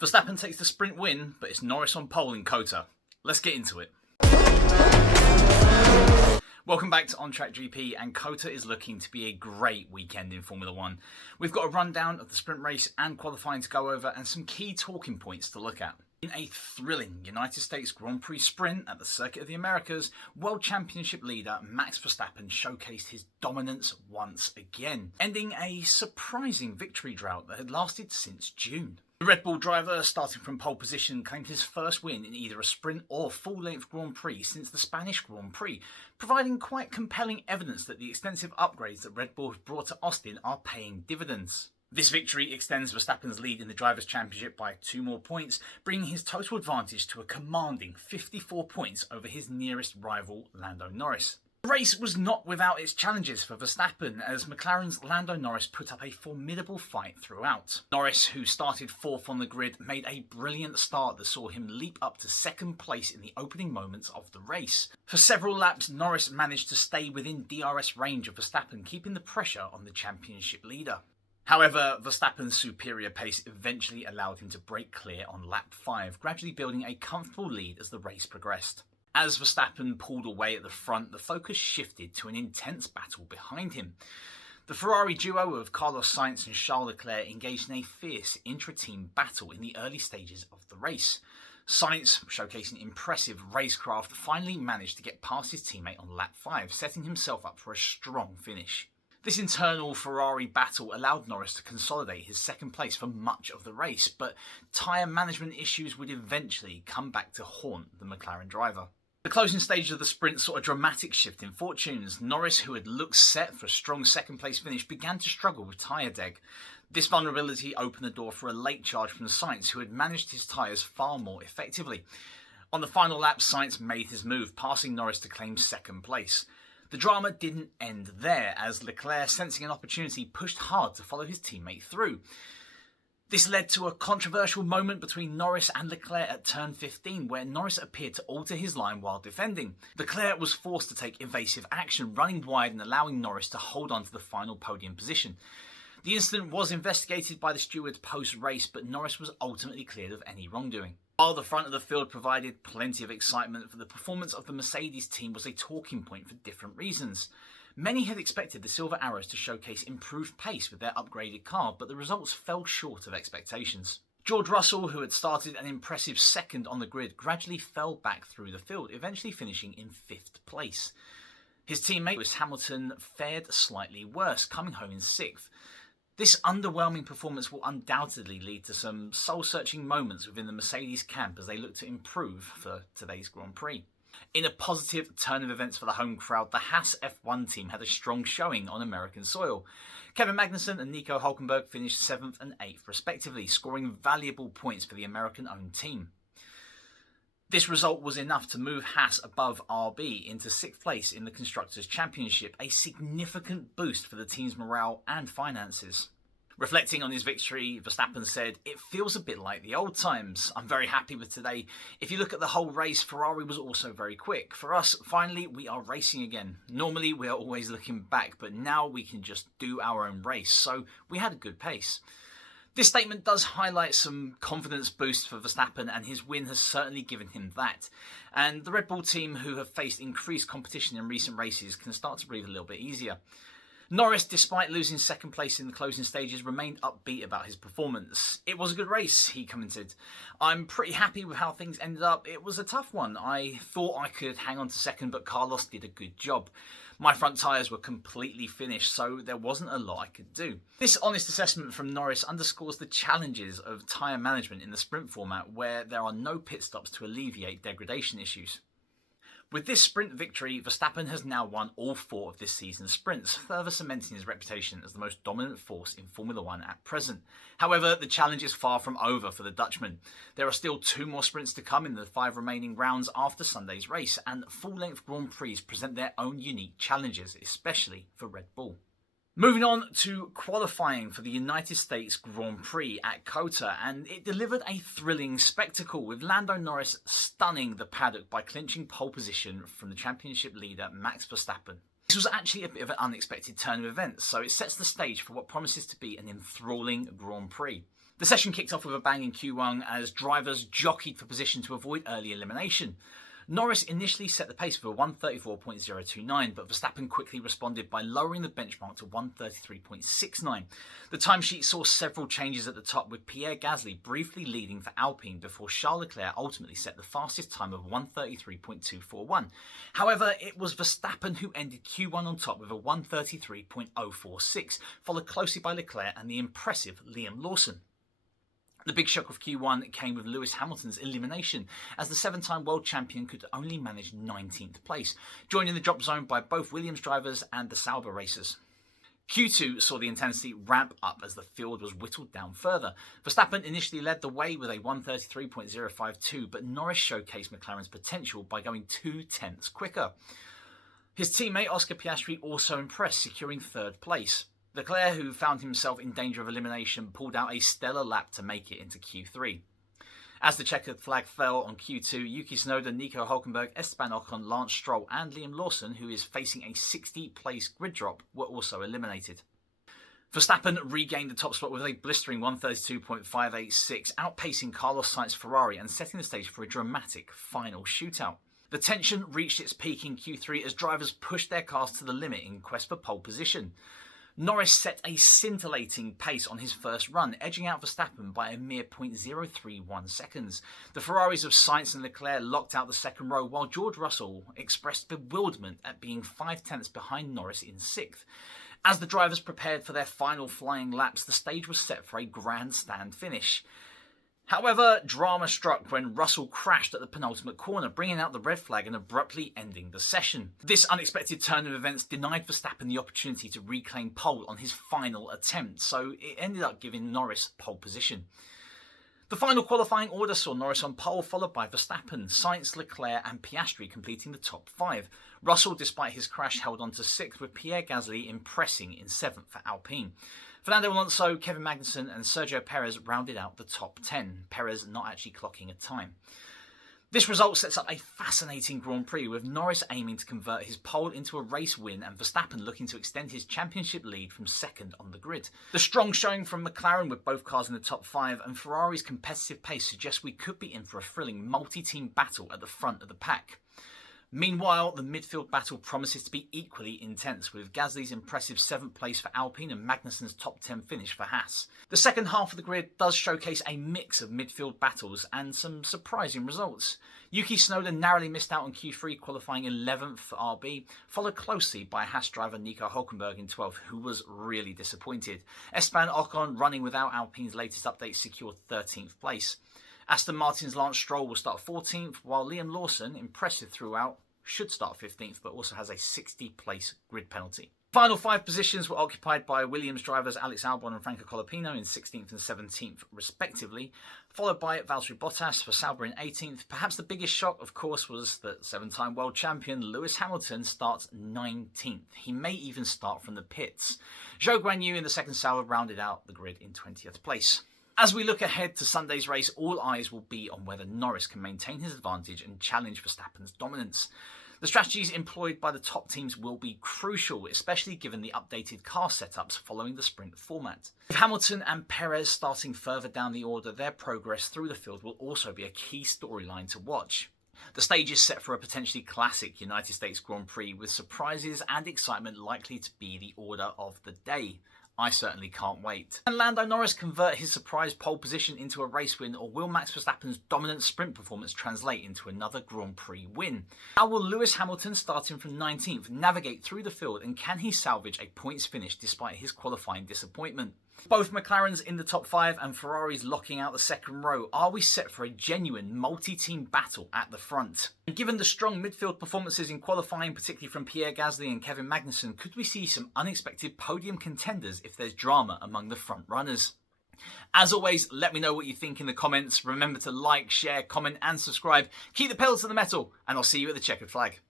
Verstappen takes the sprint win, but it's Norris on pole in COTA. Let's get into it. Welcome back to On Track GP, and COTA is looking to be a great weekend in Formula 1. We've got a rundown of the sprint race and qualifying to go over and some key talking points to look at. In a thrilling United States Grand Prix sprint at the Circuit of the Americas, World Championship leader Max Verstappen showcased his dominance once again, ending a surprising victory drought that had lasted since June. The Red Bull driver, starting from pole position, claimed his first win in either a sprint or full-length Grand Prix since the Spanish Grand Prix, providing quite compelling evidence that the extensive upgrades that Red Bull have brought to Austin are paying dividends. This victory extends Verstappen's lead in the Drivers' Championship by 2 more points, bringing his total advantage to a commanding 54 points over his nearest rival, Lando Norris. The race was not without its challenges for Verstappen, as McLaren's Lando Norris put up a formidable fight throughout. Norris, who started 4th on the grid, made a brilliant start that saw him leap up to 2nd place in the opening moments of the race. For several laps, Norris managed to stay within DRS range of Verstappen, keeping the pressure on the championship leader. However, Verstappen's superior pace eventually allowed him to break clear on lap 5, gradually building a comfortable lead as the race progressed. As Verstappen pulled away at the front, the focus shifted to an intense battle behind him. The Ferrari duo of Carlos Sainz and Charles Leclerc engaged in a fierce intra-team battle in the early stages of the race. Sainz, showcasing impressive racecraft, finally managed to get past his teammate on lap 5, setting himself up for a strong finish. This internal Ferrari battle allowed Norris to consolidate his 2nd place for much of the race, but tyre management issues would eventually come back to haunt the McLaren driver. The closing stage of the sprint saw a dramatic shift in fortunes. Norris, who had looked set for a strong 2nd place finish, began to struggle with tyre deg. This vulnerability opened the door for a late charge from Sainz, who had managed his tyres far more effectively. On the final lap, Sainz made his move, passing Norris to claim 2nd place. The drama didn't end there, as Leclerc, sensing an opportunity, pushed hard to follow his teammate through. This led to a controversial moment between Norris and Leclerc at turn 15, where Norris appeared to alter his line while defending. Leclerc was forced to take evasive action, running wide and allowing Norris to hold on to the final podium position. The incident was investigated by the stewards post-race, but Norris was ultimately cleared of any wrongdoing. While the front of the field provided plenty of excitement, for the performance of the Mercedes team was a talking point for different reasons. Many had expected the Silver Arrows to showcase improved pace with their upgraded car, but the results fell short of expectations. George Russell, who had started an impressive 2nd on the grid, gradually fell back through the field, eventually finishing in 5th place. His teammate Lewis Hamilton fared slightly worse, coming home in 6th. This underwhelming performance will undoubtedly lead to some soul-searching moments within the Mercedes camp as they look to improve for today's Grand Prix. In a positive turn of events for the home crowd, the Haas F1 team had a strong showing on American soil. Kevin Magnussen and Nico Hülkenberg finished 7th and 8th respectively, scoring valuable points for the American-owned team. This result was enough to move Haas above RB into 6th place in the Constructors' Championship, a significant boost for the team's morale and finances. Reflecting on his victory, Verstappen said, "It feels a bit like the old times. I'm very happy with today. If you look at the whole race, Ferrari was also very quick. For us, finally, we are racing again. Normally, we are always looking back, but now we can just do our own race. So we had a good pace." This statement does highlight some confidence boost for Verstappen, and his win has certainly given him that. And the Red Bull team, who have faced increased competition in recent races, can start to breathe a little bit easier. Norris, despite losing 2nd place in the closing stages, remained upbeat about his performance. "It was a good race," he commented. "I'm pretty happy with how things ended up. It was a tough one. I thought I could hang on to 2nd, but Carlos did a good job. My front tyres were completely finished, so there wasn't a lot I could do." This honest assessment from Norris underscores the challenges of tyre management in the sprint format, where there are no pit stops to alleviate degradation issues. With this sprint victory, Verstappen has now won all 4 of this season's sprints, further cementing his reputation as the most dominant force in Formula 1 at present. However, the challenge is far from over for the Dutchman. There are still 2 more sprints to come in the 5 remaining rounds after Sunday's race, and full-length Grand Prix present their own unique challenges, especially for Red Bull. Moving on to qualifying for the United States Grand Prix at COTA, and it delivered a thrilling spectacle, with Lando Norris stunning the paddock by clinching pole position from the championship leader Max Verstappen. This was actually a bit of an unexpected turn of events, so it sets the stage for what promises to be an enthralling Grand Prix. The session kicked off with a bang in Q1 as drivers jockeyed for position to avoid early elimination. Norris initially set the pace for 134.029, but Verstappen quickly responded by lowering the benchmark to 133.69. The timesheet saw several changes at the top, with Pierre Gasly briefly leading for Alpine before Charles Leclerc ultimately set the fastest time of 133.241. However, it was Verstappen who ended Q1 on top with a 133.046, followed closely by Leclerc and the impressive Liam Lawson. The big shock of Q1 came with Lewis Hamilton's elimination, as the 7-time world champion could only manage 19th place, joined in the drop zone by both Williams drivers and the Sauber racers. Q2 saw the intensity ramp up as the field was whittled down further. Verstappen initially led the way with a 133.052, but Norris showcased McLaren's potential by going 0.2 quicker. His teammate Oscar Piastri also impressed, securing 3rd place. Leclerc, who found himself in danger of elimination, pulled out a stellar lap to make it into Q3. As the checkered flag fell on Q2, Yuki Tsunoda, Nico Hülkenberg, Esteban Ocon, Lance Stroll and Liam Lawson, who is facing a 60-place grid drop, were also eliminated. Verstappen regained the top spot with a blistering 132.586, outpacing Carlos Sainz's Ferrari and setting the stage for a dramatic final shootout. The tension reached its peak in Q3 as drivers pushed their cars to the limit in quest for pole position. Norris set a scintillating pace on his first run, edging out Verstappen by a mere 0.031 seconds. The Ferraris of Sainz and Leclerc locked out the second row, while George Russell expressed bewilderment at being 0.5 behind Norris in 6th. As the drivers prepared for their final flying laps, the stage was set for a grandstand finish. However, drama struck when Russell crashed at the penultimate corner, bringing out the red flag and abruptly ending the session. This unexpected turn of events denied Verstappen the opportunity to reclaim pole on his final attempt, so it ended up giving Norris pole position. The final qualifying order saw Norris on pole, followed by Verstappen, Sainz, Leclerc and Piastri completing the top 5. Russell, despite his crash, held on to 6th, with Pierre Gasly impressing in 7th for Alpine. Fernando Alonso, Kevin Magnussen and Sergio Perez rounded out the top 10, Perez not actually clocking a time. This result sets up a fascinating Grand Prix, with Norris aiming to convert his pole into a race win and Verstappen looking to extend his championship lead from 2nd on the grid. The strong showing from McLaren with both cars in the top 5 and Ferrari's competitive pace suggests we could be in for a thrilling multi-team battle at the front of the pack. Meanwhile, the midfield battle promises to be equally intense, with Gasly's impressive 7th place for Alpine and Magnussen's top 10 finish for Haas. The second half of the grid does showcase a mix of midfield battles and some surprising results. Yuki Tsunoda narrowly missed out on Q3, qualifying 11th for RB, followed closely by Haas driver Nico Hülkenberg in 12th, who was really disappointed. Esteban Ocon, running without Alpine's latest update, secured 13th place. Aston Martin's Lance Stroll will start 14th, while Liam Lawson, impressive throughout, should start 15th, but also has a 60-place grid penalty. Final 5 positions were occupied by Williams drivers Alex Albon and Franco Colapino in 16th and 17th respectively, followed by Valtteri Bottas for Sauber in 18th. Perhaps the biggest shock, of course, was that 7-time world champion Lewis Hamilton starts 19th. He may even start from the pits. Zhou Guanyu in the second Sauber rounded out the grid in 20th place. As we look ahead to Sunday's race, all eyes will be on whether Norris can maintain his advantage and challenge Verstappen's dominance. The strategies employed by the top teams will be crucial, especially given the updated car setups following the sprint format. With Hamilton and Perez starting further down the order, their progress through the field will also be a key storyline to watch. The stage is set for a potentially classic United States Grand Prix, with surprises and excitement likely to be the order of the day. I certainly can't wait. Can Lando Norris convert his surprise pole position into a race win, or will Max Verstappen's dominant sprint performance translate into another Grand Prix win? How will Lewis Hamilton, starting from 19th, navigate through the field, and can he salvage a points finish despite his qualifying disappointment? Both McLarens in the top 5 and Ferraris locking out the second row, are we set for a genuine multi-team battle at the front? And given the strong midfield performances in qualifying, particularly from Pierre Gasly and Kevin Magnussen, could we see some unexpected podium contenders if there's drama among the front runners? As always, let me know what you think in the comments. Remember to like, share, comment and subscribe. Keep the pedal to the metal, and I'll see you at the checkered flag.